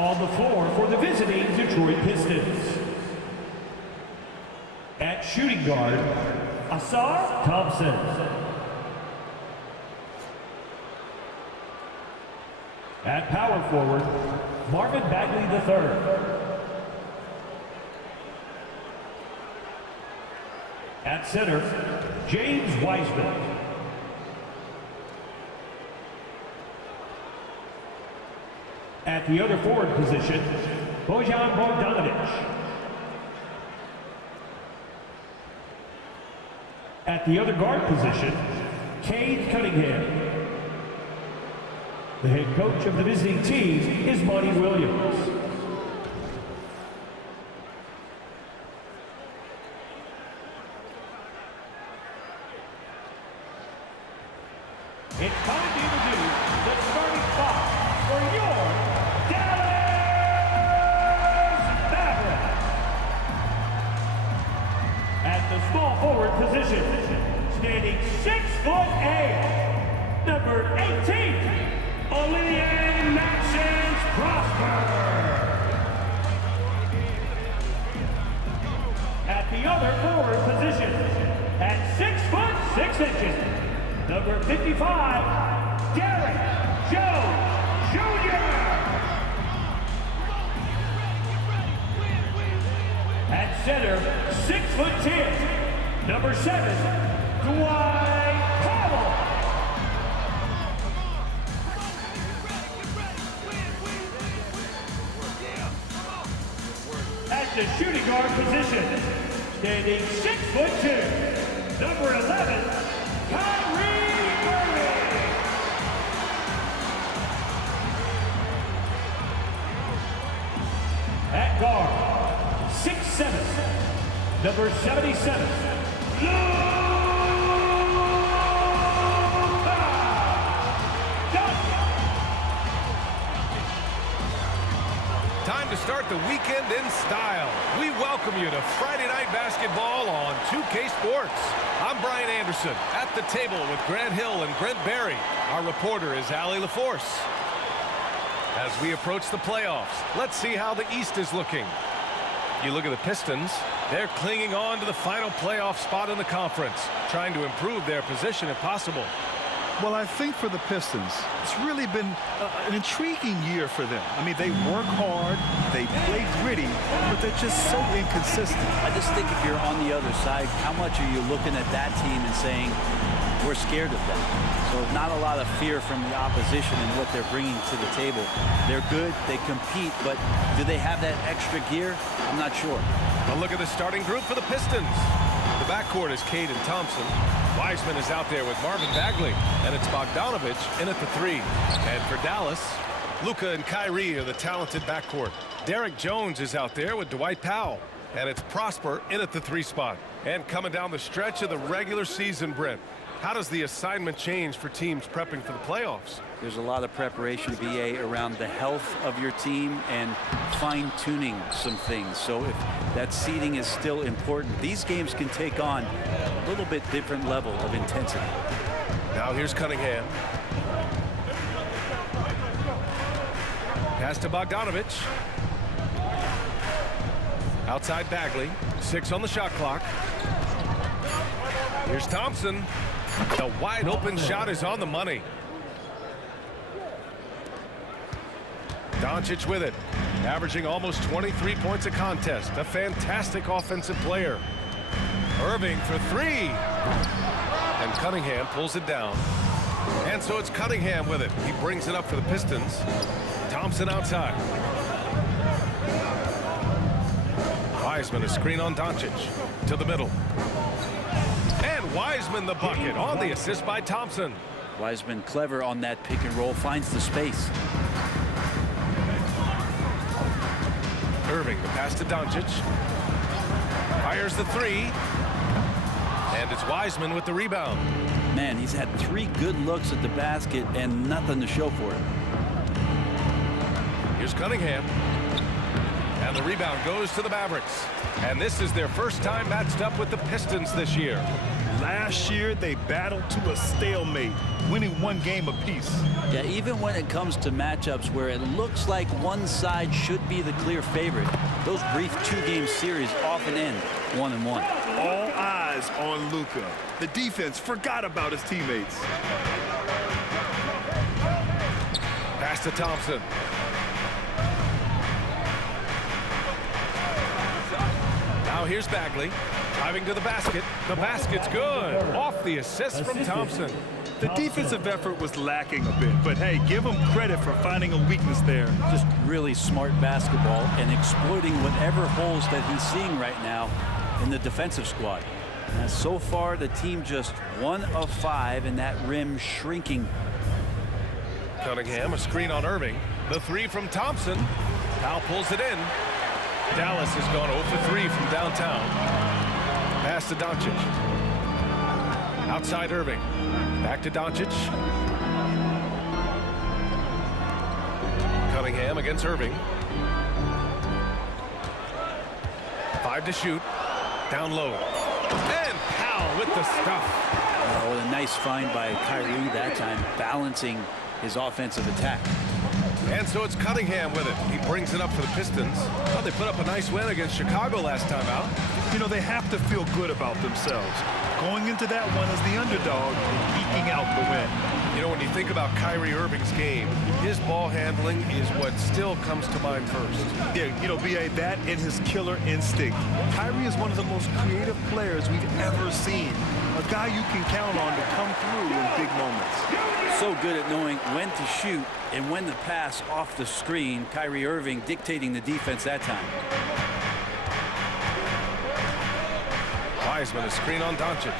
On the floor for the visiting Detroit Pistons. At shooting guard, Ausar Thompson. At power forward, Marvin Bagley III. At center, James Wiseman. At the other forward position, Bojan Bogdanovic. At the other guard position, Cade Cunningham. The head coach of the visiting team is Monty Williams. It's time to introduce the starting spot for your Dallas Mavericks. At the small forward position, standing 6'8", number 18, Olivier Maxence Prosper. At the other forward position, at 6'6", number 55, Derek Jones Jr. At center, 6'10", number 7, Dwight Powell. At the shooting guard position, standing 6'2", number 11, Kyrie Irving. At guard, 6'7", number 77, Luka Doncic. Time to start the weekend in style. We welcome you to Friday Night Basketball on 2K Sports. I'm Brian Anderson, at the table with Grant Hill and Brent Barry. Our reporter is Allie LaForce. As we approach the playoffs, let's see how the East is looking. You look at the Pistons, they're clinging on to the final playoff spot in the conference, trying to improve their position if possible. Well, I think for the Pistons, it's really been an intriguing year for them. I mean, they work hard, they play gritty, but they're just so inconsistent. I just think if you're on the other side, how much are you looking at that team and saying, we're scared of them? So not a lot of fear from the opposition and what they're bringing to the table. They're good, they compete, but do they have that extra gear? I'm not sure. Well, look at the starting group for the Pistons. The backcourt is Cade and Thompson. Wiseman is out there with Marvin Bagley, and it's Bogdanovic in at the 3. And for Dallas, Luka and Kyrie are the talented backcourt. Derek Jones is out there with Dwight Powell, and it's Prosper in at the 3 spot. And coming down the stretch of the regular season, Brent, how does the assignment change for teams prepping for the playoffs? There's a lot of preparation, BA, around the health of your team and fine-tuning some things. So if that seeding is still important, these games can take on a little bit different level of intensity. Now here's Cunningham. Pass to Bogdanovic. Outside Bagley. 6 on the shot clock. Here's Thompson. The wide open shot is on the money. Doncic with it, averaging almost 23 points a contest. A fantastic offensive player. Irving for 3. And Cunningham pulls it down. And so it's Cunningham with it. He brings it up for the Pistons. Thompson outside. Wiseman, a screen on Doncic. To the middle. And Wiseman the bucket on the assist by Thompson. Wiseman clever on that pick and roll, finds the space. Irving, the pass to Doncic. Fires the 3. And it's Wiseman with the rebound. Man, he's had 3 good looks at the basket and nothing to show for it. Here's Cunningham. And the rebound goes to the Mavericks. And this is their first time matched up with the Pistons this year. Last year, they battled to a stalemate, winning one game apiece. Yeah, even when it comes to matchups where it looks like one side should be the clear favorite, those brief two-game series often end 1-1. All eyes on Luka. The defense forgot about his teammates. Pass to Thompson. Now here's Bagley. Driving to the basket. The basket's good. Off the assist from Thompson. The defensive effort was lacking a bit, but hey, give him credit for finding a weakness there. Just really smart basketball and exploiting whatever holes that he's seeing right now in the defensive squad. And so far, the team just 1 of 5 and that rim shrinking. Cunningham, a screen on Irving. The three from Thompson. Powell pulls it in. Dallas has gone 0 for 3 from downtown. Pass to Doncic. Outside Irving. Back to Doncic. Cunningham against Irving. 5 to shoot. Down low. And Powell with the stuff. Oh, a nice find by Kyrie that time, balancing his offensive attack. And so it's Cunningham with it. He brings it up for the Pistons. Well, they put up a nice win against Chicago last time out. You know, they have to feel good about themselves. Going into that one as the underdog, eking out the win. You know, when you think about Kyrie Irving's game, his ball handling is what still comes to mind first. Yeah, you know, B.A., that and his killer instinct. Kyrie is one of the most creative players we've ever seen. A guy you can count on to come through in big moments. So good at knowing when to shoot and when to pass off the screen. Kyrie Irving dictating the defense that time. Wiseman, a screen on Doncic.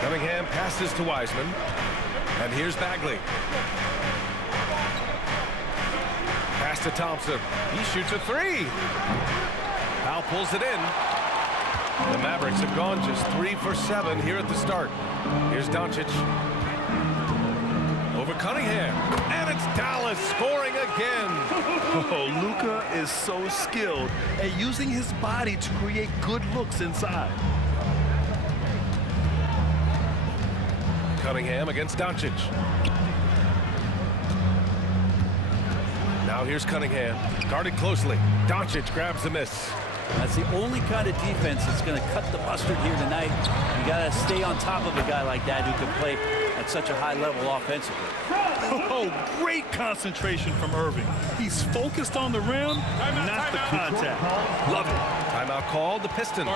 Cunningham passes to Wiseman. And here's Bagley. Pass to Thompson. He shoots a three. Powell pulls it in. The Mavericks have gone just 3 for 7 here at the start. Here's Doncic. Over Cunningham. And it's Dallas scoring again. Oh, Luka is so skilled at using his body to create good looks inside. Cunningham against Doncic. Now here's Cunningham. Guarded closely. Doncic grabs the miss. That's the only kind of defense that's going to cut the mustard here tonight. You got to stay on top of a guy like that who can play at such a high level offensively. Oh, great concentration from Irving. He's focused on the rim, not the contact. Love it. Timeout called, the Pistons.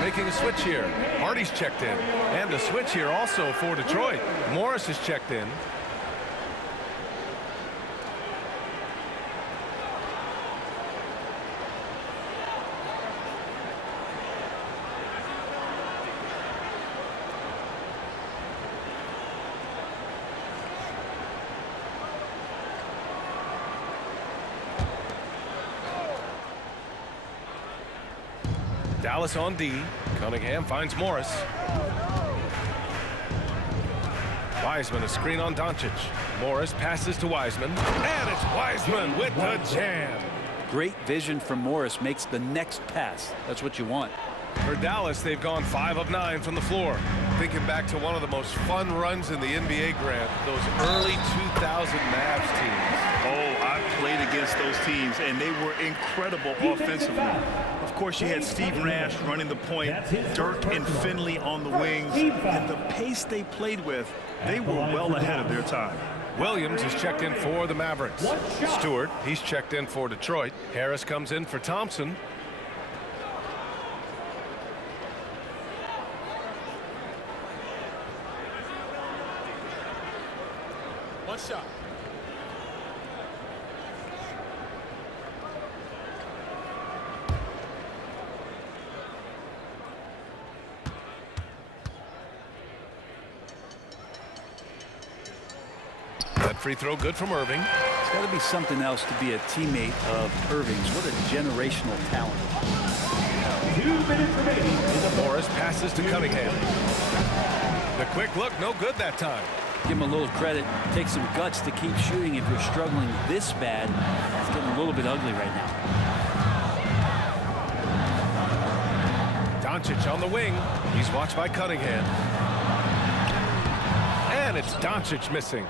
Making a switch here. Hardy's checked in. And a switch here also for Detroit. Morris is checked in. Dallas on D. Cunningham finds Morris. Wiseman, a screen on Doncic. Morris passes to Wiseman, and it's Wiseman with the jam. Great vision from Morris, makes the next pass. That's what you want. For Dallas, they've gone 5 of 9 from the floor. Thinking back to one of the most fun runs in the NBA, Grant, those early 2000 Mavs teams. Oh, I played against those teams, and they were incredible offensively. Of course, you had Steve Nash running the point, Dirk and Finley on the wings, and the pace they played with, they were well ahead of their time. Williams is checked in for the Mavericks. Stewart, he's checked in for Detroit. Harris comes in for Thompson. One shot. That free throw good from Irving. It's got to be something else to be a teammate of Irving's. What a generational talent. 2 minutes remaining. Morris passes to Cunningham. The quick look, no good that time. Give him a little credit. Take some guts to keep shooting if you're struggling this bad. It's getting a little bit ugly right now. Doncic on the wing. He's watched by Cunningham. And it's Doncic missing.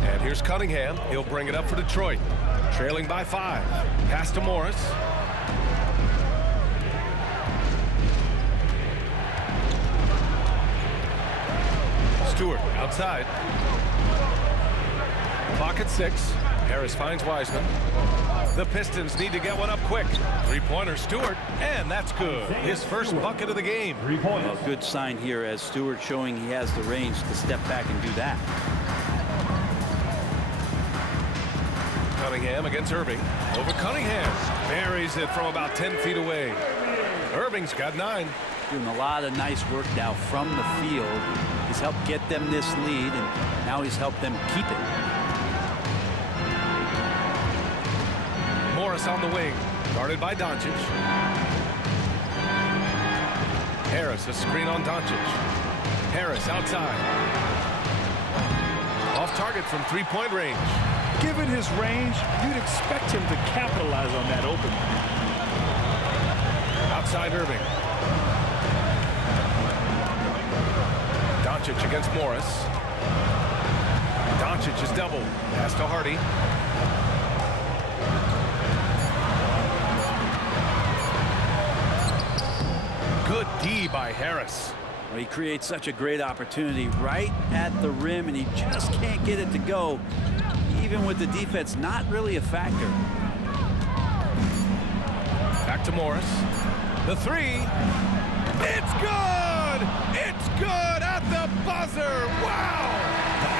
And here's Cunningham. He'll bring it up for Detroit. Trailing by 5. Pass to Morris. Stewart outside. Clock at 6. Harris finds Wiseman. The Pistons need to get one up quick. Three-pointer Stewart, and that's good. His first bucket of the game. 3 points. A good sign here as Stewart showing he has the range to step back and do that. Cunningham against Irving. Over Cunningham. Buries it from about 10 feet away. Irving's got 9. Doing a lot of nice work now from the field. He's helped get them this lead, and now he's helped them keep it. Morris on the wing. Guarded by Doncic. Harris, a screen on Doncic. Harris outside. Off target from three-point range. Given his range, you'd expect him to capitalize on that open. Outside Irving. Doncic against Morris. Doncic is doubled. Pass to Hardy. Good D by Harris. Well, he creates such a great opportunity right at the rim, and he just can't get it to go, even with the defense not really a factor. Back to Morris. The three. It's good! It's good at the buzzer! Wow!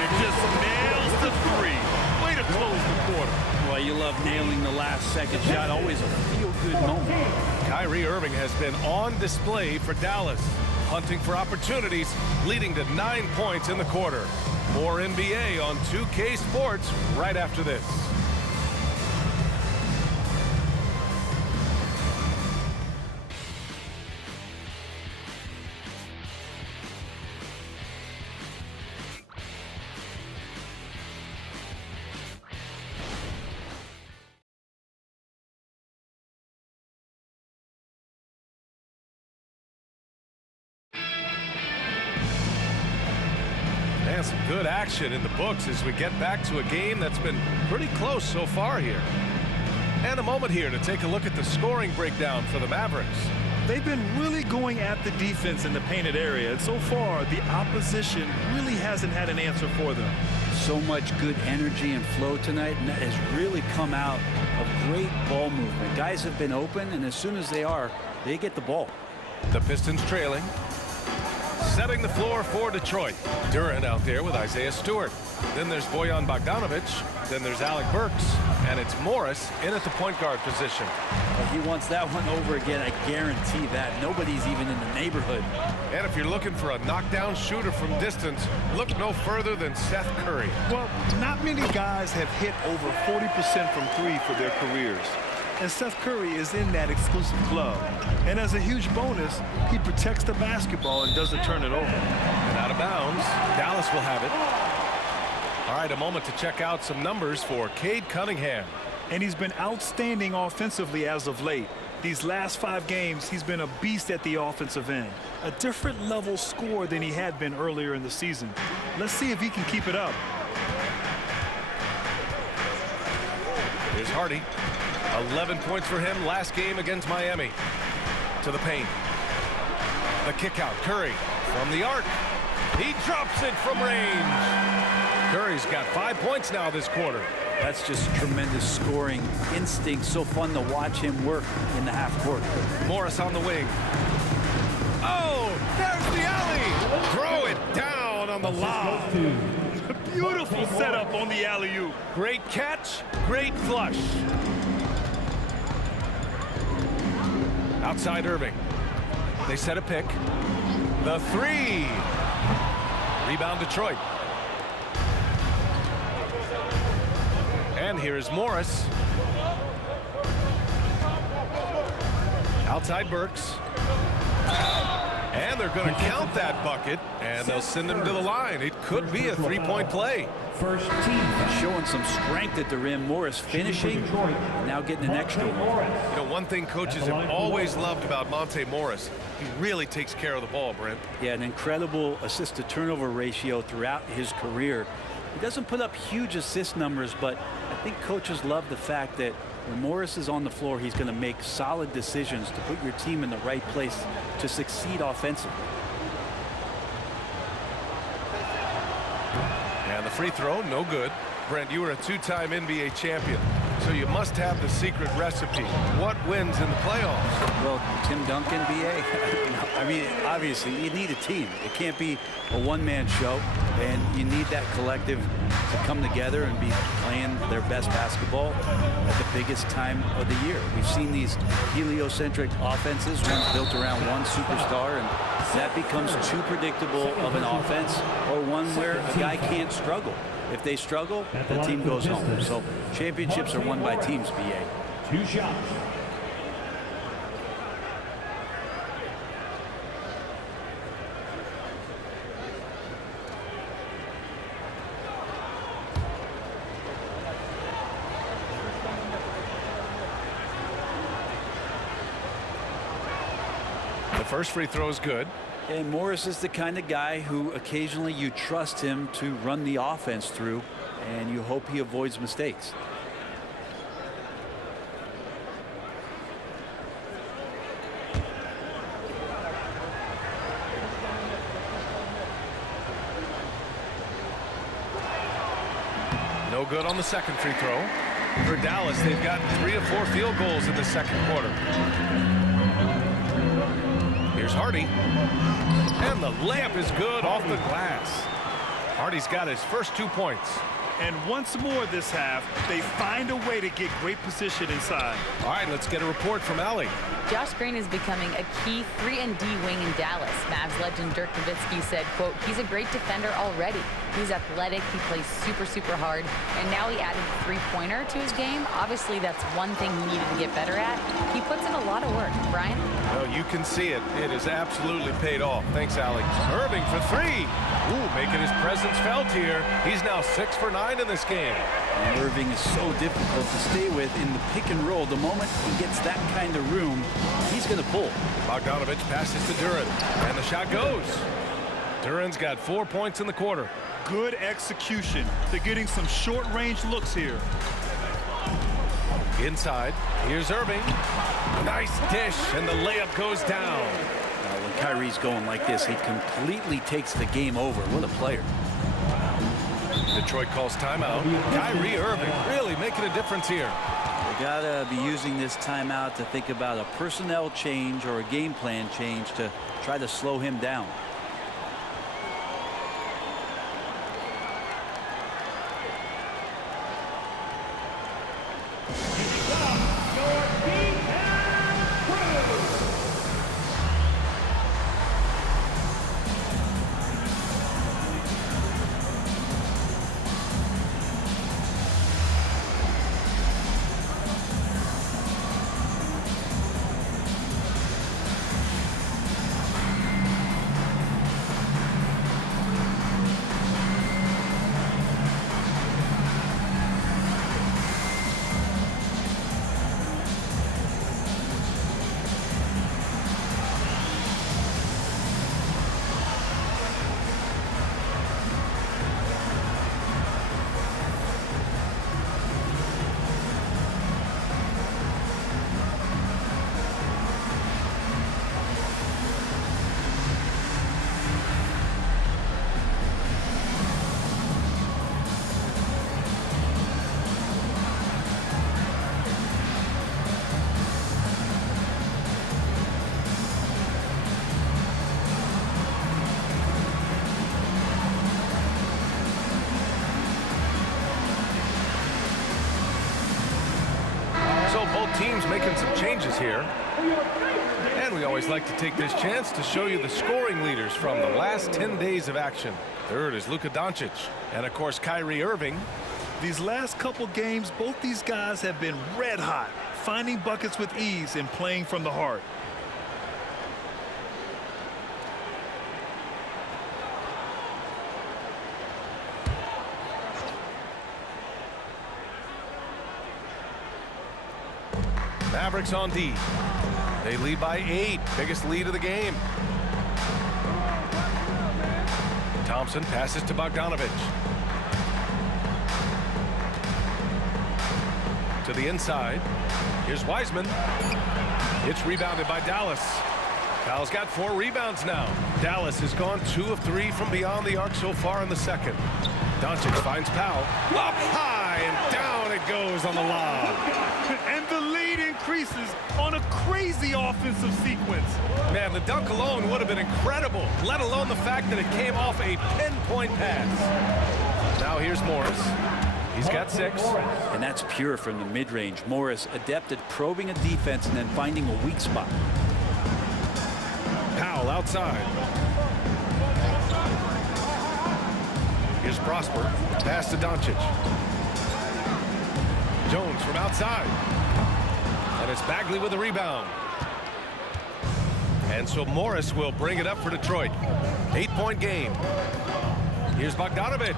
It just nails the three. Way to close the quarter. Well, you love nailing the last second shot. Always a feel-good moment. Kyrie Irving has been on display for Dallas, hunting for opportunities, leading to 9 points in the quarter. More NBA on 2K Sports right after this. And some good action in the books as we get back to a game that's been pretty close so far here. And a moment here to take a look at the scoring breakdown for the Mavericks. They've been really going at the defense in the painted area, and so far the opposition really hasn't had an answer for them. So much good energy and flow tonight, and that has really come out of great ball movement. Guys have been open, and as soon as they get the ball. The Pistons trailing. Setting the floor for Detroit. Duran out there with Isaiah Stewart. Then there's Bojan Bogdanovic. Then there's Alec Burks. And it's Morris in at the point guard position. Well, he wants that one over again. I guarantee that. Nobody's even in the neighborhood. And if you're looking for a knockdown shooter from distance, look no further than Seth Curry. Well, not many guys have hit over 40% from three for their careers. and Seth Curry is in that exclusive club. And as a huge bonus, he protects the basketball and doesn't turn it over. And out of bounds. Dallas will have it. All right, a moment to check out some numbers for Cade Cunningham. And he's been outstanding offensively as of late. These last 5 games, he's been a beast at the offensive end. A different level scorer than he had been earlier in the season. Let's see if he can keep it up. Here's Hardy. 11 points for him last game against Miami. To the paint. The kick out. Curry from the arc. He drops it from range. Curry's got 5 points now this quarter. That's just tremendous scoring instinct. So fun to watch him work in the half court. Morris on the wing. Oh, there's the alley. Throw it down on the lob. Beautiful setup on the alley-oop. Great catch, great flush. Outside Irving. They set a pick. The 3. Rebound Detroit. And here's Morris. Outside Burks. And they're going to count that bucket, and they'll send him to the line. It could be a 3-point play. First team. Showing some strength at the rim. Morris finishing, now getting an extra one. You know, one thing coaches have always loved about Monte Morris, he really takes care of the ball, Brent. Yeah, an incredible assist-to-turnover ratio throughout his career. He doesn't put up huge assist numbers, but I think coaches love the fact that when Morris is on the floor, he's going to make solid decisions to put your team in the right place to succeed offensively. And the free throw, no good. Brent, you were a 2-time NBA champion, so you must have the secret recipe. What wins in the playoffs? Well, Tim Duncan, BA. I mean, obviously, you need a team. It can't be a one-man show, and you need that collective to come together and be playing their best basketball at the biggest time of the year. We've seen these heliocentric offenses, ones built around one superstar, and that becomes too predictable of an offense, or one where a guy can't struggle. If they struggle, the team goes home. So championships are won by teams, BA. 2 shots. The first free throw is good. And Morris is the kind of guy who occasionally you trust him to run the offense through, and you hope he avoids mistakes. No good on the second free throw. For Dallas, they've gotten 3 of 4 field goals in the second quarter. Here's Hardy. And the layup is good off the glass. Hardy's got his first 2 points. And once more this half, they find a way to get great position inside. All right, let's get a report from Allie. Josh Green is becoming a key 3-and-D wing in Dallas. Mavs legend Dirk Nowitzki said, quote, "He's a great defender already. He's athletic, he plays super hard, and now he added a 3-pointer to his game. Obviously, that's one thing he needed to get better at. He puts in a lot of work." Brian? Well, you can see it. It has absolutely paid off. Thanks, Allie. Irving for 3. Ooh, making his presence felt here. He's now 6 for 9 in this game. And Irving is so difficult to stay with in the pick and roll. The moment he gets that kind of room, he's going to pull. Bogdanovich passes to Duren, and the shot goes. Duren's got 4 points in the quarter. Good execution. They're getting some short-range looks here. Inside, here's Irving. Nice dish, and the layup goes down. Now, when Kyrie's going like this, he completely takes the game over. What a player. Detroit calls timeout. Kyrie Irving really making a difference here. They gotta be using this timeout to think about a personnel change or a game plan change to try to slow him down. both teams making some changes here. And we always like to take this chance to show you the scoring leaders from the last 10 days of action. Third is Luka Doncic. And, of course, Kyrie Irving. These last couple games, both these guys have been red hot, finding buckets with ease and playing from the heart. Mavericks on D. They lead by 8. Biggest lead of the game. Thompson passes to Bogdanovic. To the inside. Here's Wiseman. It's rebounded by Dallas. Powell's got 4 rebounds now. Dallas has gone 2 of 3 from beyond the arc so far in the second. Doncic finds Powell. Up high and down it goes on the lob. And the lead increases on a crazy offensive sequence. Man, the dunk alone would have been incredible, let alone the fact that it came off a pinpoint pass. Now here's Morris. He's got 6. And that's pure from the mid-range. Morris adept at probing a defense and then finding a weak spot. Powell outside. Here's Prosper. Pass to Doncic. Jones from outside. And it's Bagley with a rebound. And so Morris will bring it up for Detroit. 8-point game. Here's Bogdanovic.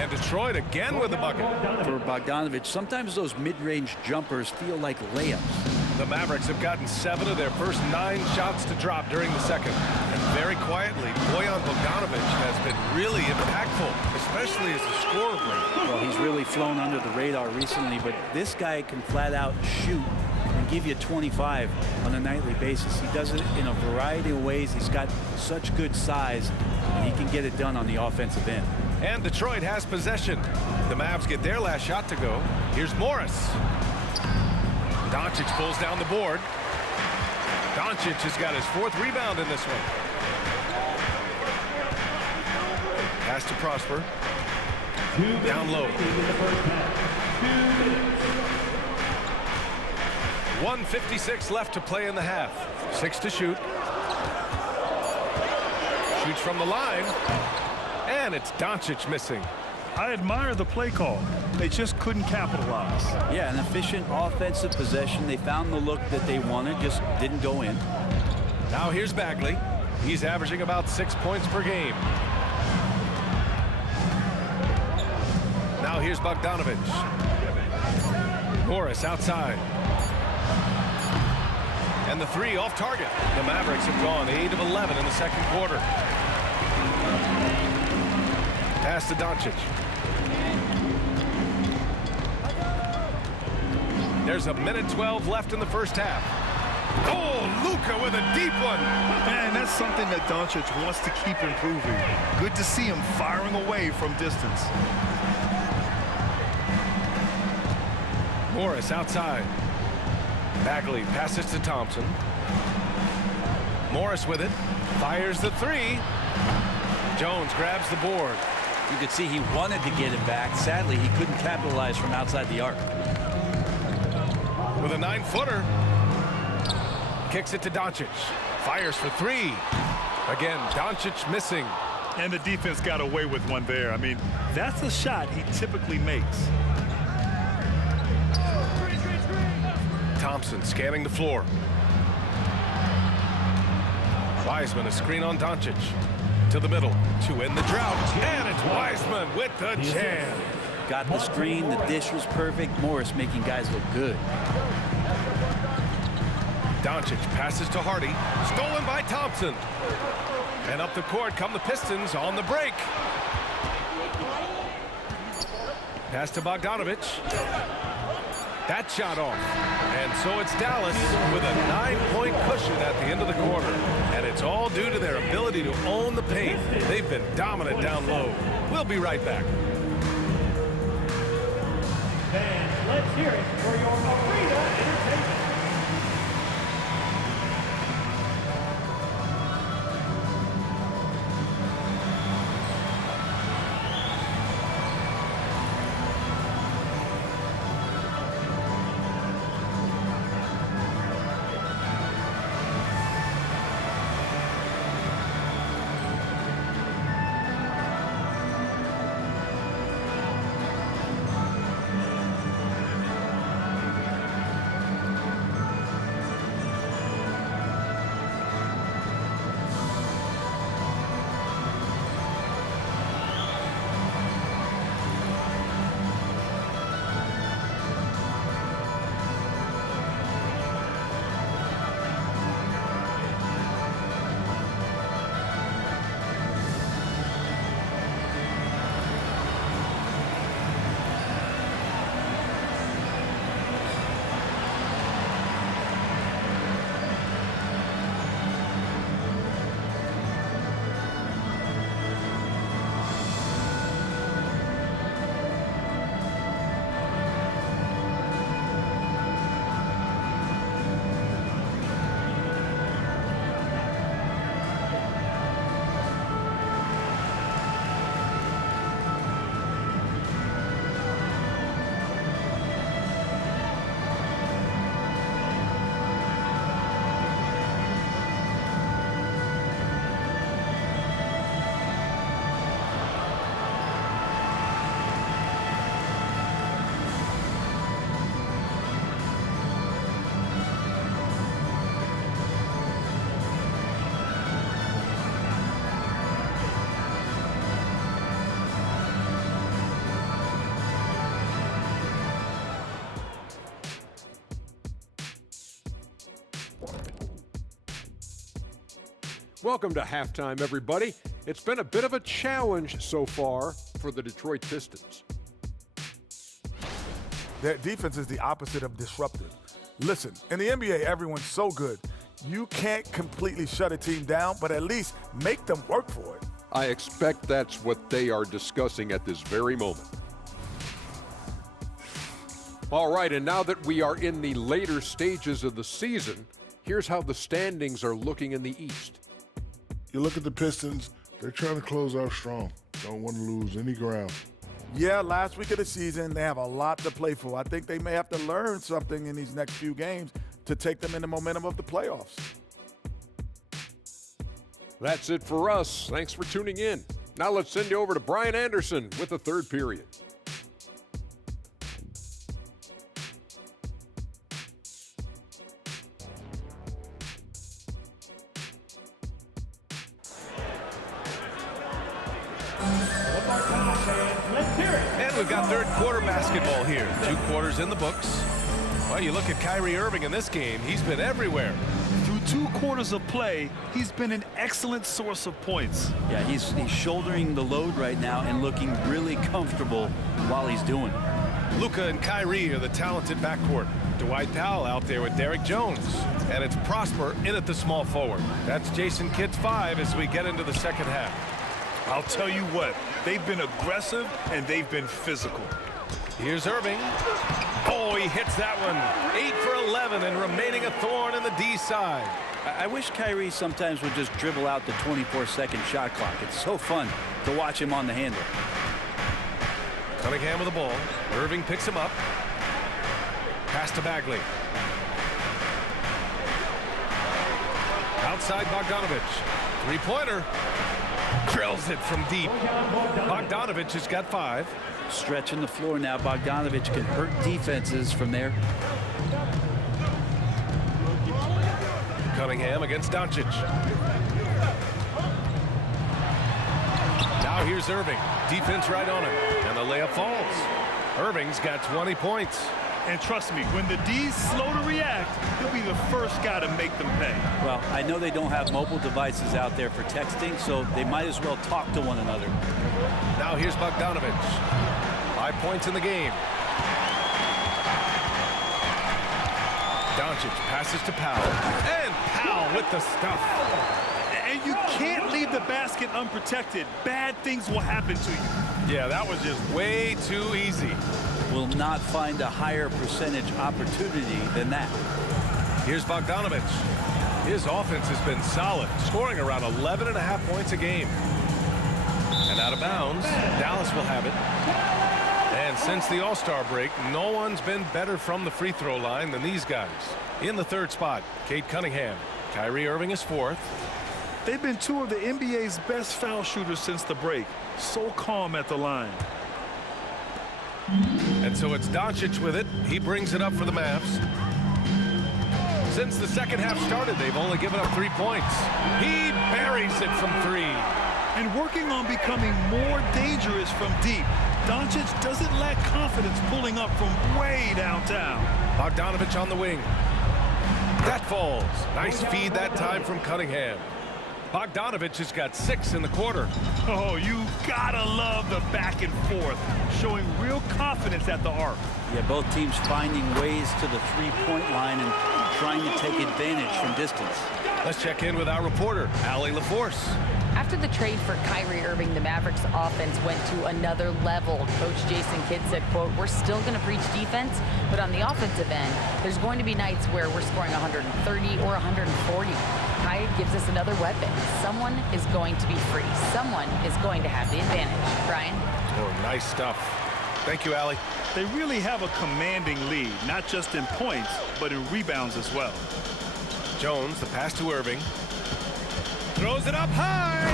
And Detroit again with the bucket. For Bogdanovic, sometimes those mid-range jumpers feel like layups. The Mavericks have gotten 7 of their first 9 shots to drop during the second. And very quietly, Bojan Bogdanovic has been really impactful, especially as a scorer. Well, he's really flown under the radar recently, but this guy can flat out shoot and give you 25 on a nightly basis. He does it in a variety of ways. He's got such good size, and he can get it done on the offensive end. And Detroit has possession. The Mavs get their last shot to go. Here's Morris. Doncic pulls down the board. Doncic has got his 4th rebound in this one. Pass to Prosper. Down low. 1:56 left to play in the half. 6 to shoot. Shoots from the line. And it's Doncic missing. I admire the play call. They just couldn't capitalize. Yeah, an efficient offensive possession. They found the look that they wanted, just didn't go in. Now here's Bagley. He's averaging about 6 points per game. Now here's Bogdanovic. Morris outside. And the 3 off target. The Mavericks have gone 8 of 11 in the second quarter. Pass to Doncic. There's 1:12 left in the first half. Oh, Luka with a deep one. Man, that's something that Doncic wants to keep improving. Good to see him firing away from distance. Morris outside. Bagley passes to Thompson. Morris with it. Fires the 3. Jones grabs the board. You could see he wanted to get it back. Sadly, he couldn't capitalize from outside the arc. With a 9-footer. Kicks it to Doncic. Fires for 3. Again, Doncic missing. And the defense got away with one there. I mean, that's a shot he typically makes. Thompson scanning the floor. Wiseman a screen on Doncic. To the middle to end the drought. And it's Wiseman with the jam. Got the screen. The dish was perfect. Morris making guys look good. Doncic passes to Hardy. Stolen by Thompson. And up the court come the Pistons on the break. Pass to Bogdanovic. That shot off. And so it's Dallas with a 9-point cushion at the end of the quarter. And it's all due to their ability to own the paint. They've been dominant down low. We'll be right back. And let's hear it for your arena entertainment. Welcome to halftime, everybody. It's been a bit of a challenge so far for the Detroit Pistons. Their defense is the opposite of disruptive. Listen, in the NBA, everyone's so good. You can't completely shut a team down, but at least make them work for it. I expect that's what they are discussing at this very moment. All right, and now that we are in the later stages of the season, here's how the standings are looking in the East. You look at the Pistons, they're trying to close out strong. Don't want to lose any ground. Yeah, last week of the season, they have a lot to play for. I think they may have to learn something in these next few games to take them in the momentum of the playoffs. That's it for us. Thanks for tuning in. Now let's send you over to Brian Anderson with the third period. And we've got third quarter basketball here. 2 quarters in the books. Well, you look at Kyrie Irving in this game. He's been everywhere. Through 2 quarters of play, he's been an excellent source of points. Yeah, he's shouldering the load right now and looking really comfortable while he's doing it. Luka and Kyrie are the talented backcourt. Dwight Powell out there with Derrick Jones. And it's Prosper in at the small forward. That's Jason Kidd's 5 as we get into the second half. I'll tell you what, they've been aggressive and they've been physical. Here's Irving. Oh, he hits that one. 8 for 11 and remaining a thorn in the D side. I wish Kyrie sometimes would just dribble out the 24-second shot clock. It's so fun to watch him on the handle. Cunningham with the ball. Irving picks him up. Pass to Bagley. Outside Bogdanovich. Three-pointer. Drills it from deep. Bogdanovich has got 5. Stretching the floor now. Bogdanovich can hurt defenses from there. Cunningham against Doncic. Now here's Irving. Defense right on him. And the layup falls. Irving's got 20 points. And trust me, when the D's slow to react, he'll be the first guy to make them pay. Well, I know they don't have mobile devices out there for texting, so they might as well talk to one another. Now here's Bogdanovich. 5 points in the game. Doncic passes to Powell. And Powell with the stuff. And you can't leave the basket unprotected. Bad things will happen to you. Yeah, that was just way too easy. Will not find a higher percentage opportunity than that. Here's Bogdanovich. His offense has been solid, scoring around 11.5 points a game. And out of bounds, Dallas will have it. And since the All-Star break, no one's been better from the free throw line than these guys. In the third spot, Cade Cunningham. Kyrie Irving is 4th. They've been 2 of the NBA's best foul shooters since the break. So calm at the line. And so it's Doncic with it. He brings it up for the Mavs. Since the second half started, they've only given up 3 points. He buries it from 3. And working on becoming more dangerous from deep. Doncic doesn't lack confidence pulling up from way downtown. Bogdanovich on the wing. That falls. Nice feed that time from Cunningham. Bogdanovich has got 6 in the quarter. Oh, you gotta love the back and forth, showing real confidence at the arc. Yeah, both teams finding ways to the three-point line and trying to take advantage from distance. Let's check in with our reporter, Allie LaForce. After the trade for Kyrie Irving, the Mavericks offense went to another level. Coach Jason Kidd said, quote, "We're still going to preach defense, but on the offensive end, there's going to be nights where we're scoring 130 or 140. Kyrie gives us another weapon. Someone is going to be free. Someone is going to have the advantage." Brian? Oh, nice stuff. Thank you, Allie. They really have a commanding lead, not just in points, but in rebounds as well. Jones, the pass to Irving. Throws it up high.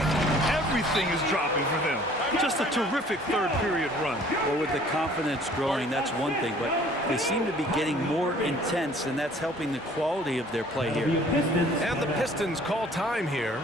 Everything is dropping for them. Just a terrific third period run. Well, with the confidence growing, that's one thing, but they seem to be getting more intense, and that's helping the quality of their play here. And the Pistons call time here.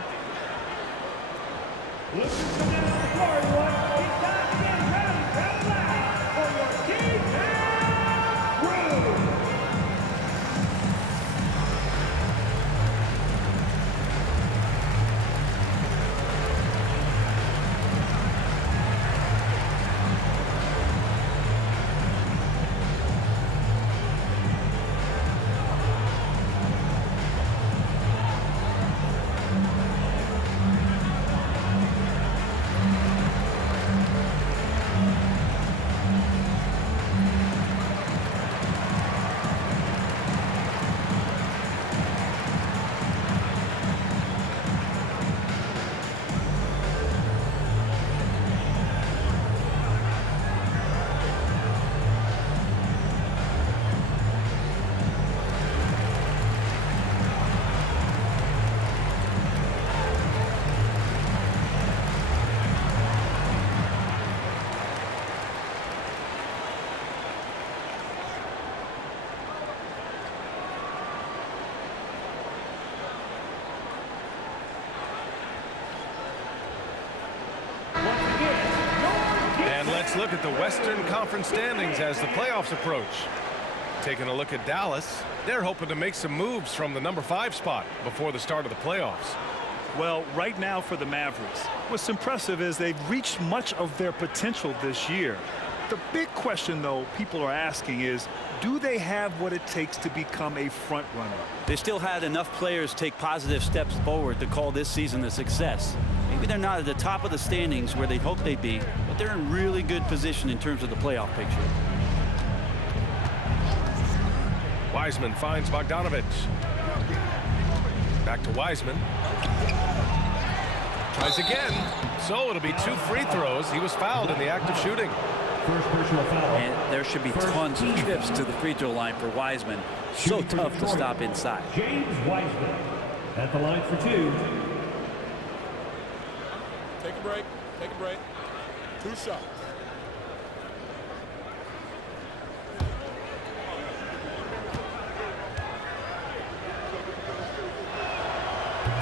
look at the Western Conference standings as the playoffs approach. Taking a look at Dallas, they're hoping to make some moves from the number 5 spot before the start of the playoffs. Well, right now for the Mavericks, what's impressive is they've reached much of their potential this year. The big question, though, people are asking is, do they have what it takes to become a front runner? They still had enough players take positive steps forward to call this season a success. Maybe they're not at the top of the standings where they hoped they'd be, but they're in really good position in terms of the playoff picture. Wiseman finds Bogdanovic. Back to Wiseman. Tries again. So it'll be 2 free throws. He was fouled in the act of shooting. First personal foul. And there should be tons of trips to the free throw line for Wiseman. So tough to stop inside. James Wiseman at the line for 2. Take a break. Take a break. 2 shots.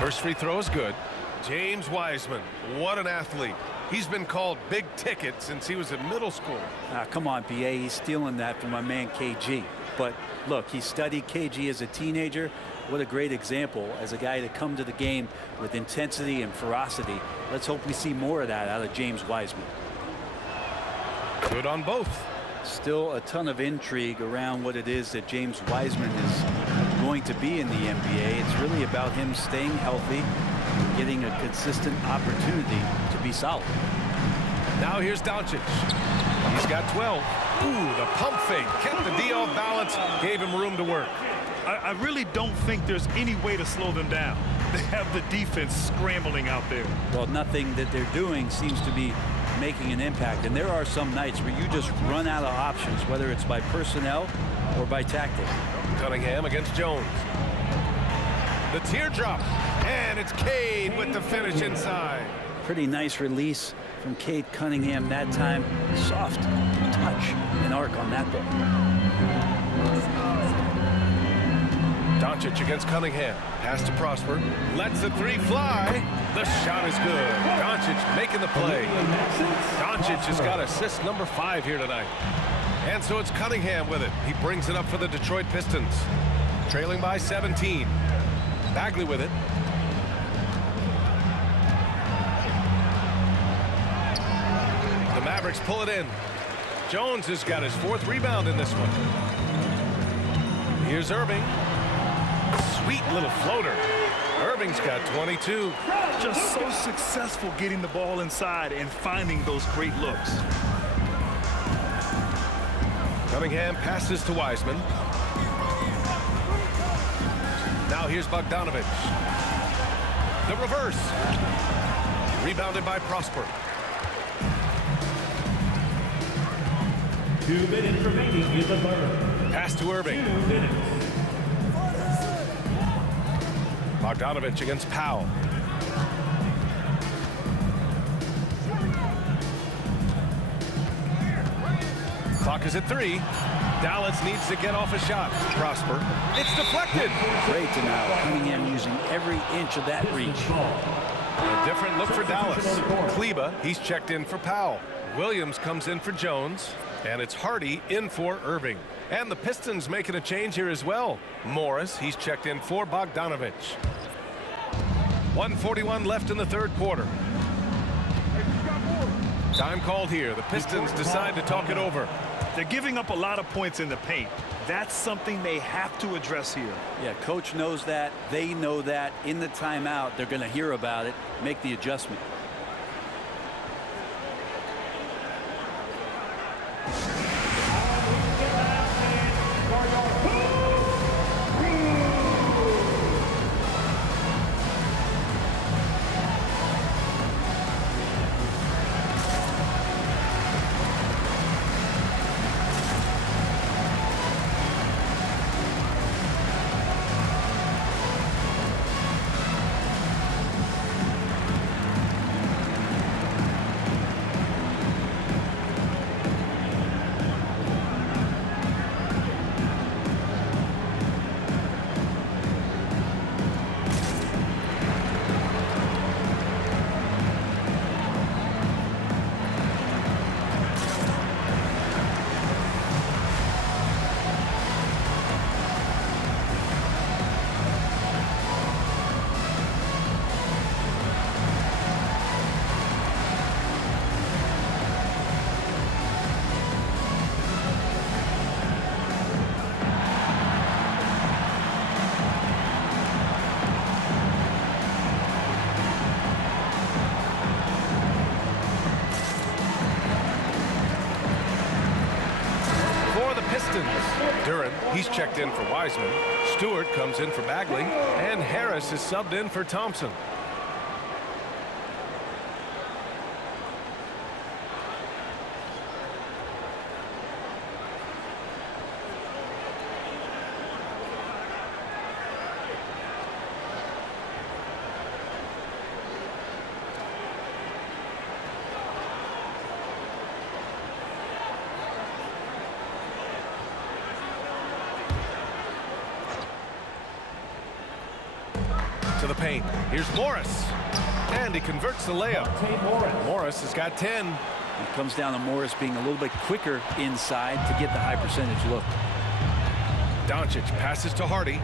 First free throw is good. James Wiseman, what an athlete. He's been called big ticket since he was in middle school. Come on, BA. He's stealing that from my man KG. But look, he studied KG as a teenager. What a great example as a guy to come to the game with intensity and ferocity. Let's hope we see more of that out of James Wiseman. Good on both. Still a ton of intrigue around what it is that James Wiseman is going to be in the NBA. It's really about him staying healthy, getting a consistent opportunity to be solid. Now here's Doncic. He's got 12. Ooh, the pump fake kept the D off balance, gave him room to work. I really don't think there's any way to slow them down. They have the defense scrambling out there. Well, nothing that they're doing seems to be making an impact. And there are some nights where you just run out of options, whether it's by personnel or by tactic. Cunningham against Jones. The teardrop, and it's Cade with the finish inside. Pretty nice release from Cade Cunningham that time. Soft touch and arc on that ball. Doncic against Cunningham. Pass to Prosper. Lets the 3 fly. The shot is good. Doncic making the play. Doncic has got assist number 5 here tonight. And so it's Cunningham with it. He brings it up for the Detroit Pistons. Trailing by 17. Bagley with it. The Mavericks pull it in. Jones has got his 4th rebound in this one. Here's Irving. Sweet little floater. Irving's got 22. Just so successful getting the ball inside and finding those great looks. Cunningham passes to Wiseman. Now here's Bogdanovic. The reverse. Rebounded by Prosper. 2 minutes remaining in the third. Pass to Irving. 2 minutes. Bogdanovic against Powell. Clock is at 3. Dallas needs to get off a shot. Prosper. It's deflected. Great to now. Cunningham using every inch of that reach. A different look for Dallas. Kleba, he's checked in for Powell. Williams comes in for Jones. And it's Hardy in for Irving. And the Pistons making a change here as well. Morris, he's checked in for Bogdanovic. 1:41 left in the 3rd quarter. Time called here. The Pistons decide to talk it over. They're giving up a lot of points in the paint. That's something they have to address here. Yeah, coach knows that. They know that. In the timeout, they're going to hear about it, make the adjustment. Duran, he's checked in for Wiseman. Stewart comes in for Bagley. And Harris is subbed in for Thompson. To the paint. Here's Morris. And he converts the layup. Morris has got 10. It comes down to Morris being a little bit quicker inside to get the high percentage look. Doncic passes to Hardy.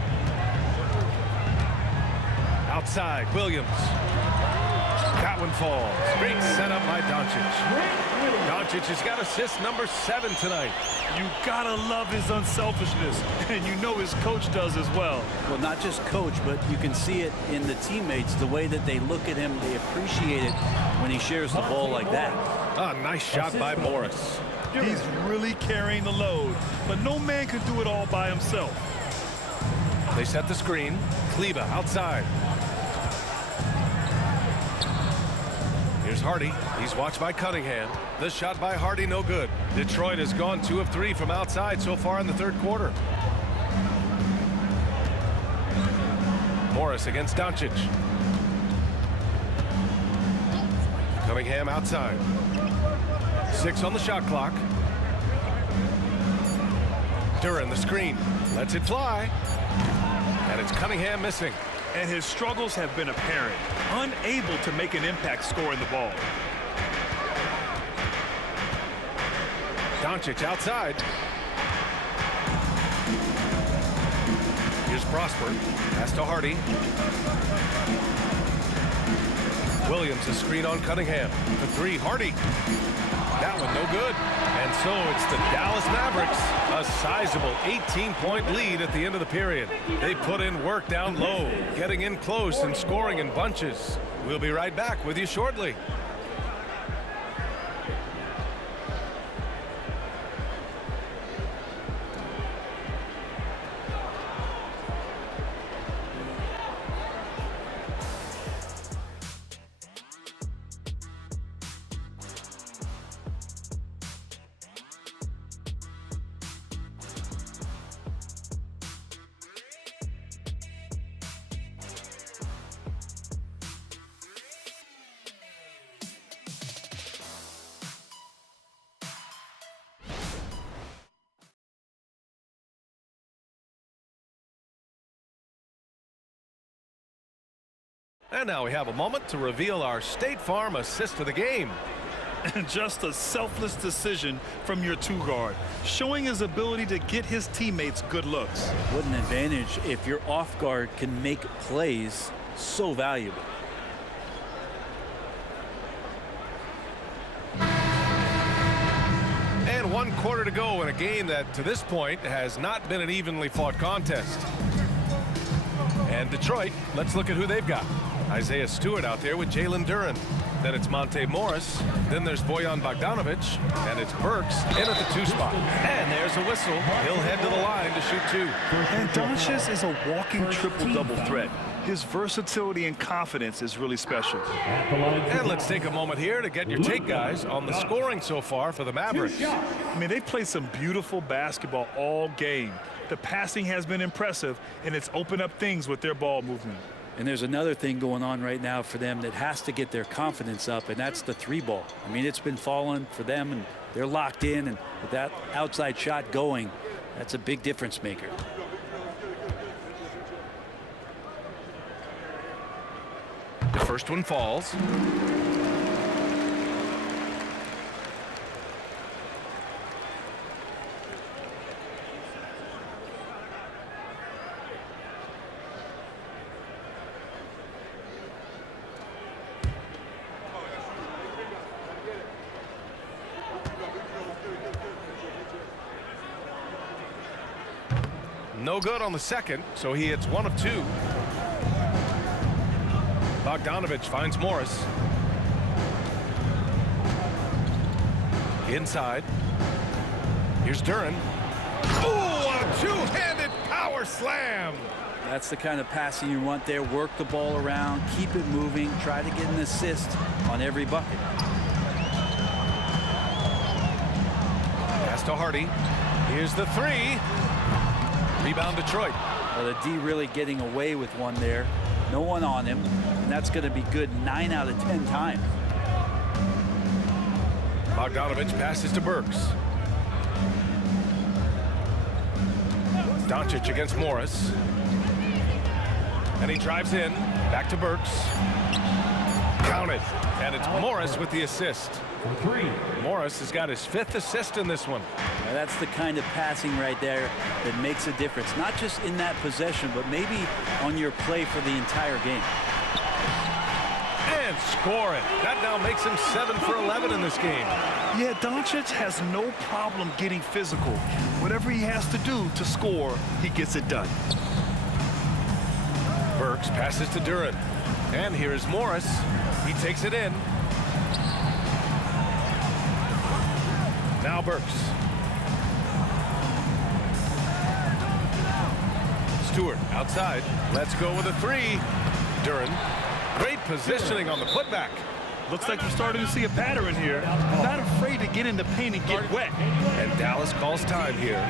Outside, Williams. That one falls. Great setup by Doncic. Doncic has got assist number 7 tonight. You gotta love his unselfishness, and you know his coach does as well. Well, not just coach, but you can see it in the teammates, the way that they look at him. They appreciate it when he shares the ball like that. A nice shot by Morris. He's really carrying the load, but no man can do it all by himself. They set the screen. Kleba outside. Here's Hardy. He's watched by Cunningham. The shot by Hardy, no good. Detroit has gone 2 of 3 from outside so far in the third quarter. Morris against Doncic. Cunningham outside. 6 on the shot clock. Duran the screen. Lets it fly. And it's Cunningham missing. And his struggles have been apparent. Unable to make an impact scoring the ball. Doncic outside. Here's Prosper. Pass to Hardy. Williams a screen on Cunningham. For 3, Hardy. That one no good. And so it's the Dallas Mavericks. A sizable 18-point lead at the end of the period. They put in work down low, getting in close and scoring in bunches. We'll be right back with you shortly. And now we have a moment to reveal our State Farm assist of the game. And just a selfless decision from your 2-guard, showing his ability to get his teammates good looks. What an advantage if your off guard can make plays so valuable. And 1 quarter to go in a game that to this point has not been an evenly fought contest. And Detroit, let's look at who they've got. Isaiah Stewart out there with Jalen Duran. Then it's Monte Morris. Then there's Bojan Bogdanovic. And it's Burks in at the 2 spot. And there's a whistle. He'll head to the line to shoot 2. And Doncic is a walking triple-double threat. His versatility and confidence is really special. And let's take a moment here to get your take, guys, on the scoring so far for the Mavericks. I mean, they played some beautiful basketball all game. The passing has been impressive, and it's opened up things with their ball movement. And there's another thing going on right now for them that has to get their confidence up, and that's the 3-ball. I mean, it's been falling for them, and they're locked in, and with that outside shot going, that's a big difference maker. The first one falls. No good on the second, so he hits 1 of 2. Bogdanovic finds Morris. Inside. Here's Duran. Oh, what a two-handed power slam. That's the kind of passing you want there. Work the ball around, keep it moving, try to get an assist on every bucket. Pass to Hardy. Here's the three. Rebound Detroit. Well, the D really getting away with one there. No one on him, and that's going to be good 9 out of 10 times. Bogdanovich passes to Burks. Doncic against Morris. And he drives in. Back to Burks. Counted. And it's Morris with the assist. For three. Morris has got his 5th assist in this one. Now that's the kind of passing right there that makes a difference, not just in that possession, but maybe on your play for the entire game. And scoring. That now makes him 7 for 11 in this game. Yeah, Doncic has no problem getting physical. Whatever he has to do to score, he gets it done. Burks passes to Duren. And here's Morris. He takes it in. Now Burks. Stewart outside. Let's go with a three. Duren. Great positioning on the putback. Looks like we're starting to see a pattern here. Not afraid to get in the paint and get wet. And Dallas calls time here.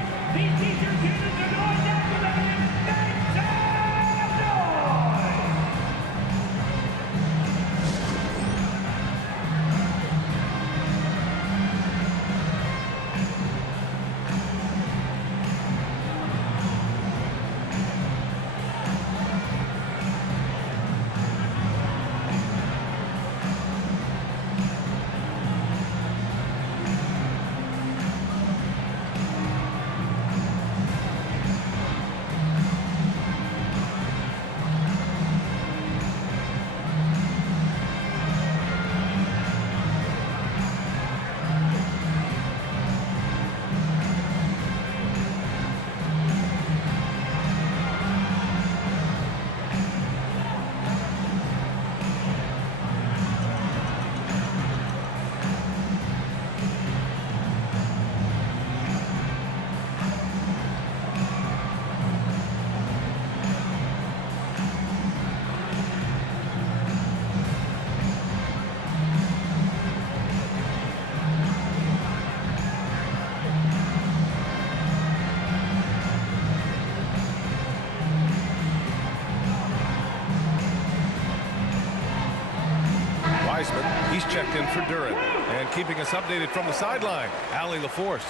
He's checked in for Duren. And keeping us updated from the sideline, Allie LaForce.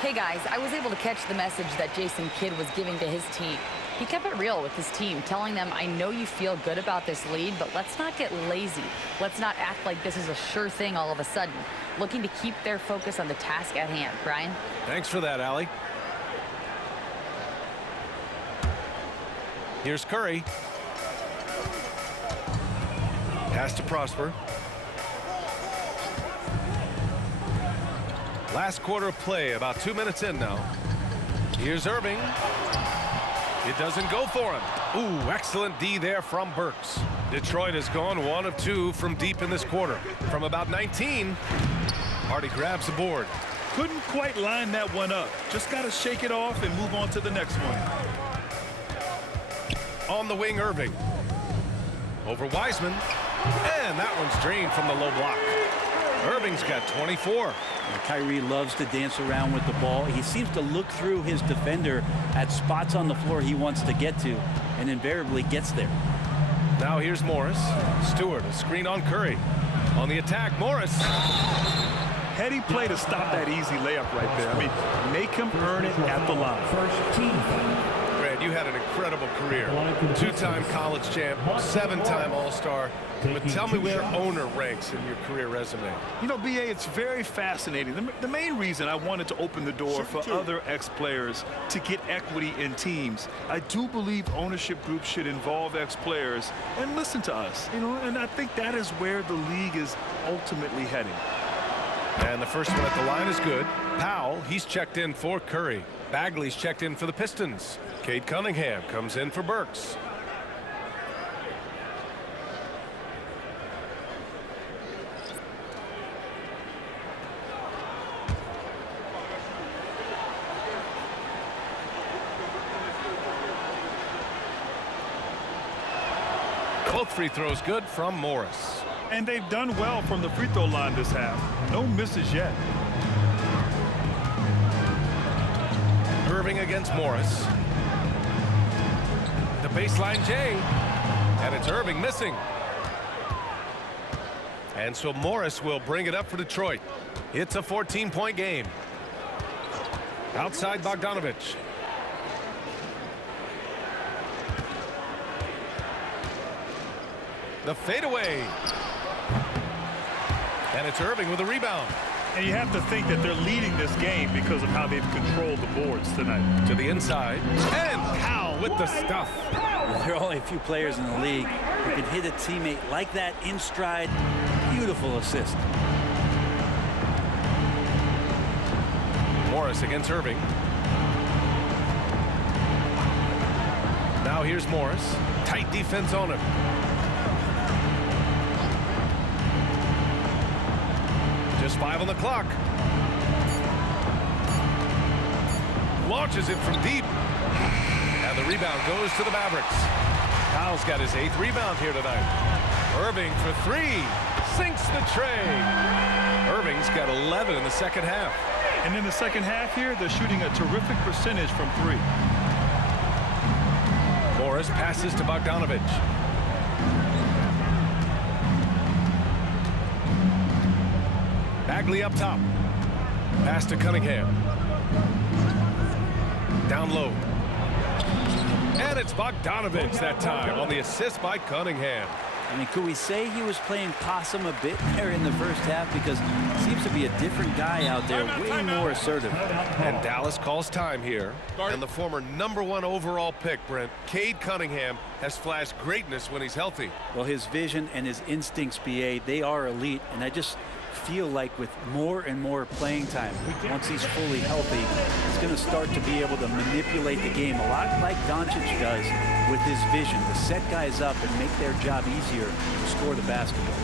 Hey guys, I was able to catch the message that Jason Kidd was giving to his team. He kept it real with his team, telling them, I know you feel good about this lead, but let's not get lazy. Let's not act like this is a sure thing all of a sudden. Looking to keep their focus on the task at hand. Brian? Thanks for that, Allie. Here's Curry. Pass to Prosper. Last quarter of play, about 2 minutes in now. Here's Irving. It doesn't go for him. Ooh, excellent D there from Burks. Detroit has gone 1 of 2 from deep in this quarter. From about 19, Hardy grabs the board. Couldn't quite line that one up. Just got to shake it off and move on to the next one. On the wing, Irving. Over Wiseman. And that one's drained from the low block. Irving's got 24. And Kyrie loves to dance around with the ball. He seems to look through his defender at spots on the floor he wants to get to, and invariably gets there. Now here's Morris. Stewart, a screen on Curry. On the attack, Morris. Heady play to stop that easy layup right there. I mean, make him earn it at the line. First team foul. Brad, you had an incredible career. 2-time college champ, 7-time All-Star. But tell me where owner ranks in your career resume. You know, B.A., it's very fascinating. The main reason I wanted to open the door for other ex-players to get equity in teams, I do believe ownership groups should involve ex-players and listen to us. You know, and I think that is where the league is ultimately heading. And the first one at the line is good. Powell, he's checked in for Curry. Bagley's checked in for the Pistons. Cade Cunningham comes in for Burks. Both free throws good from Morris. And they've done well from the free throw line this half. No misses yet. Irving against Morris. The baseline J. And it's Irving missing. And so Morris will bring it up for Detroit. It's a 14-point game. Outside Bogdanovich. The fadeaway. And it's Irving with a rebound. And you have to think that they're leading this game because of how they've controlled the boards tonight. To the inside. And Powell with the stuff. There are only a few players in the league who can hit a teammate like that in stride. Beautiful assist. Morris against Irving. Now here's Morris. Tight defense on him. Just 5 on the clock. Launches it from deep. And the rebound goes to the Mavericks. Powell's got his 8th rebound here tonight. Irving for 3. Sinks the tray. Irving's got 11 in the second half. And in the second half here, they're shooting a terrific percentage from 3. Morris passes to Bogdanovich. Bagley up top. Pass to Cunningham. Down low. And it's Bogdanovich that time on the assist by Cunningham. I mean, could we say he was playing possum a bit there in the first half? Because it seems to be a different guy out there, way more assertive. And Dallas calls time here. And the former #1 overall pick, Brent, Cade Cunningham, has flashed greatness when he's healthy. Well, his vision and his instincts, BA, they are elite. And I just feel like with more and more playing time, once he's fully healthy, he's going to start to be able to manipulate the game a lot like Doncic does with his vision, to set guys up and make their job easier to score the basketball.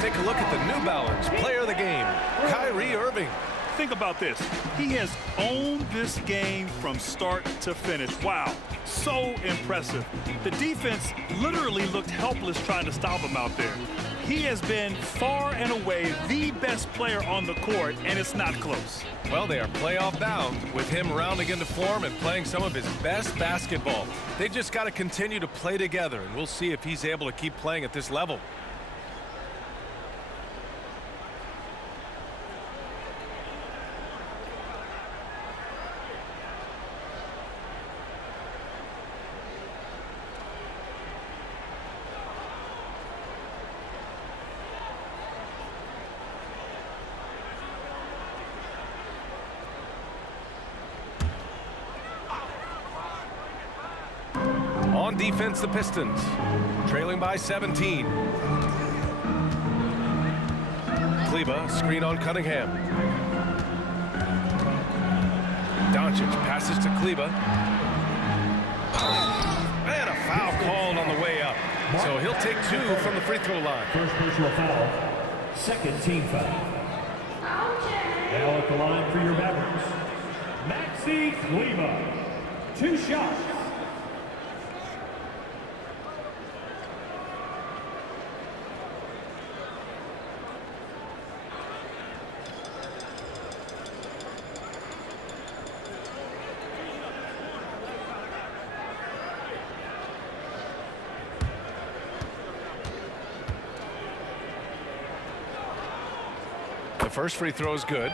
Take a look at the New Balance player of the game, Kyrie Irving. Think about this. He has owned this game from start to finish. Wow, so impressive. The defense literally looked helpless trying to stop him out there. He has been far and away the best player on the court, and it's not close. Well, they are playoff bound with him rounding into form and playing some of his best basketball. They just got to continue to play together, and we'll see if he's able to keep playing at this level. On defense, the Pistons, trailing by 17. Kleber, screen on Cunningham. Doncic passes to Kleber. And a foul called on the way up. So he'll take 2 from the free throw line. First personal foul, second team foul. Now at the line for your Mavericks, Maxi Kleber. 2 shots. First free throw is good.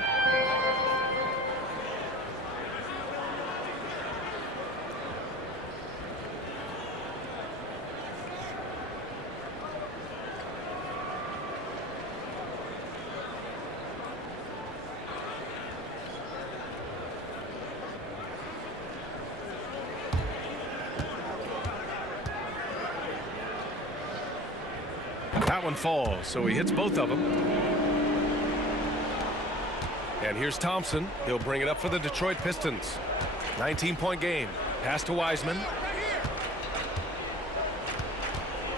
That one falls, so he hits both of them. And here's Thompson. He'll bring it up for the Detroit Pistons. 19-point game. Pass to Wiseman.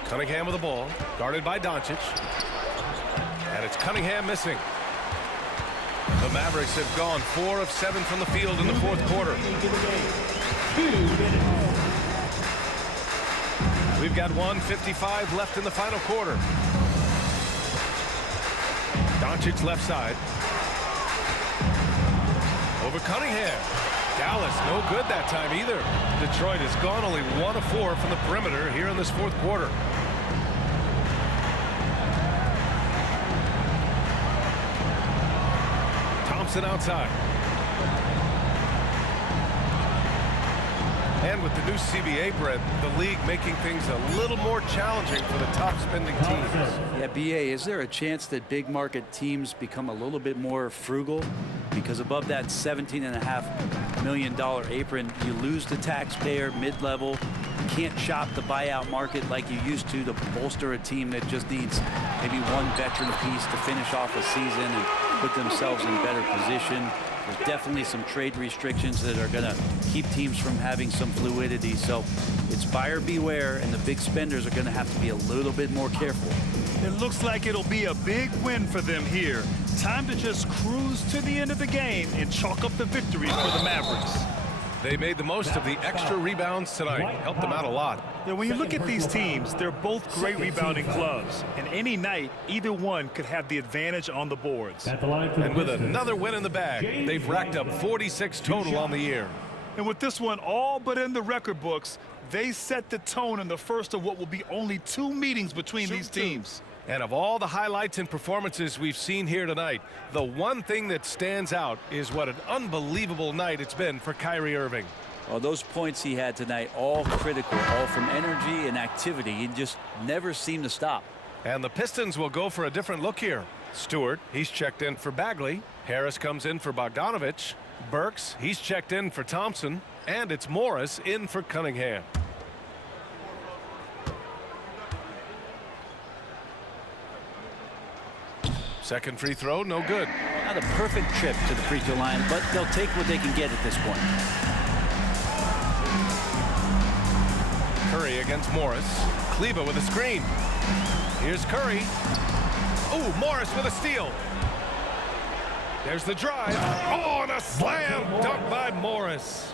Cunningham with the ball. Guarded by Doncic. And it's Cunningham missing. The Mavericks have gone 4 of 7 from the field in the fourth quarter. We've got 1:55 left in the final quarter. Doncic left side. Over Cunningham. Dallas no good that time either. Detroit has gone only 1 of 4 from the perimeter here in this fourth quarter. Thompson outside. And with the new CBA, Brett, the league making things a little more challenging for the top spending teams. Yeah, BA, is there a chance that big market teams become a little bit more frugal? Because above that $17.5 million apron, you lose the taxpayer mid-level. You can't shop the buyout market like you used to bolster a team that just needs maybe one veteran piece to finish off a season and put themselves in better position. There's definitely some trade restrictions that are going to keep teams from having some fluidity. So it's buyer beware, and the big spenders are going to have to be a little bit more careful. It looks like it'll be a big win for them here. Time to just cruise to the end of the game and chalk up the victory for the Mavericks. They made the most of the extra rebounds tonight. Helped them out a lot. Yeah, when you look at these teams, they're both great rebounding clubs. And any night, either one could have the advantage on the boards. And with another win in the bag, they've racked up 46 total on the year. And with this one all but in the record books, they set the tone in the first of what will be only 2 meetings between these teams. And of all the highlights and performances we've seen here tonight, the one thing that stands out is what an unbelievable night it's been for Kyrie Irving. Well, those points he had tonight, all critical, all from energy and activity. He just never seemed to stop. And the Pistons will go for a different look here. Stewart, he's checked in for Bagley. Harris comes in for Bogdanovich. Burks, he's checked in for Thompson. And it's Morris in for Cunningham. Second free throw, no good. Not a perfect trip to the free throw line, but they'll take what they can get at this point. Curry against Morris. Kleba with a screen. Here's Curry. Ooh, Morris with a steal. There's the drive. Oh, and a slam dunk by Morris.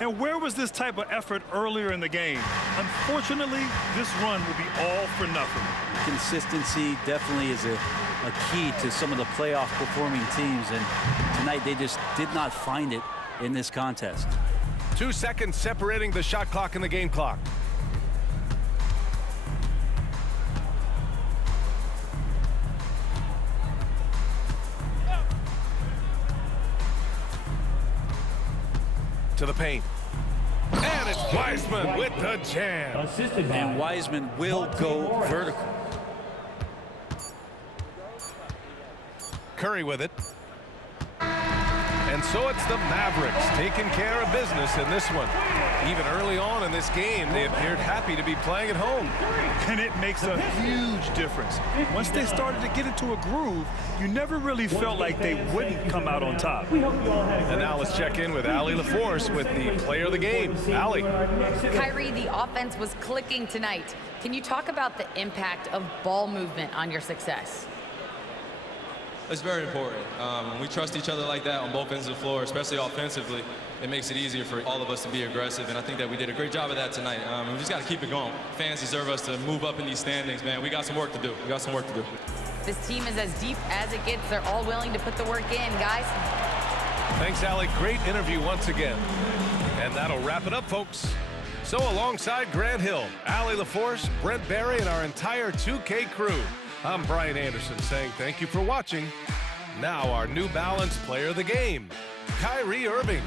And where was this type of effort earlier in the game? Unfortunately, this run will be all for nothing. Consistency definitely is a key to some of the playoff performing teams, and tonight they just did not find it in this contest. 2 seconds separating the shot clock and the game clock. To the paint. And it's Wiseman with the jam. And Wiseman will go vertical. Curry with it. And so it's the Mavericks taking care of business in this one. Even early on in this game, they appeared happy to be playing at home. And it makes a huge difference. Once they started to get into a groove, you never really felt like they wouldn't come out on top. And now let's check in with Allie LaForce with the player of the game. Allie. Kyrie, the offense was clicking tonight. Can you talk about the impact of ball movement on your success? It's very important. When we trust each other like that on both ends of the floor, especially offensively, it makes it easier for all of us to be aggressive, and I think that we did a great job of that tonight. We just got to keep it going. Fans deserve us to move up in these standings, man. We got some work to do. We got some work to do. This team is as deep as it gets. They're all willing to put the work in, guys. Thanks, Allie. Great interview once again. And that'll wrap it up, folks. So alongside Grant Hill, Allie LaForce, Brent Barry, and our entire 2K crew, I'm Brian Anderson saying thank you for watching Now our New Balance player of the game, Kyrie Irving.